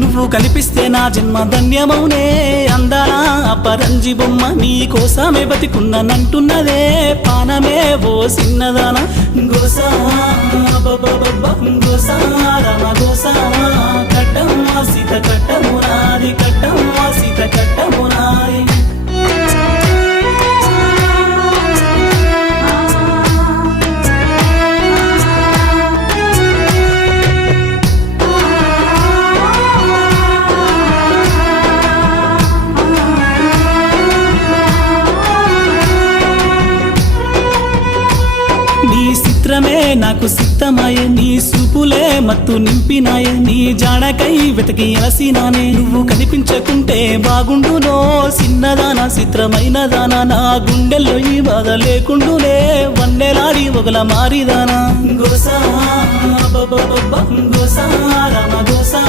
నువ్వు కనిపిస్తే నా జన్మ ధన్యమౌనే అందాల పరంజి బొమ్మ నీ కోసమే బతికున్నానంటున్నదే పానమే ఓ సిన్నదాన గోసా గోసా రమ గోసా కట్టం సీత కట్టమునాది కట్టం సీత కట్టమునాది నీ చిత్రమే నాకు సిద్ధమాయే నీ సూపులే మత్తు నింపినాయే నీ జాడకై వెతకి అలసినానే నువ్వు కనిపించకుంటే బాగుండునో చిన్నదానా చిత్రమైన దానా నా గుండెల్లో ఈ బాధ లేకుండునే వన్నెలాడి ఒకల మారిదానా గోసా గోసా రమ గోసా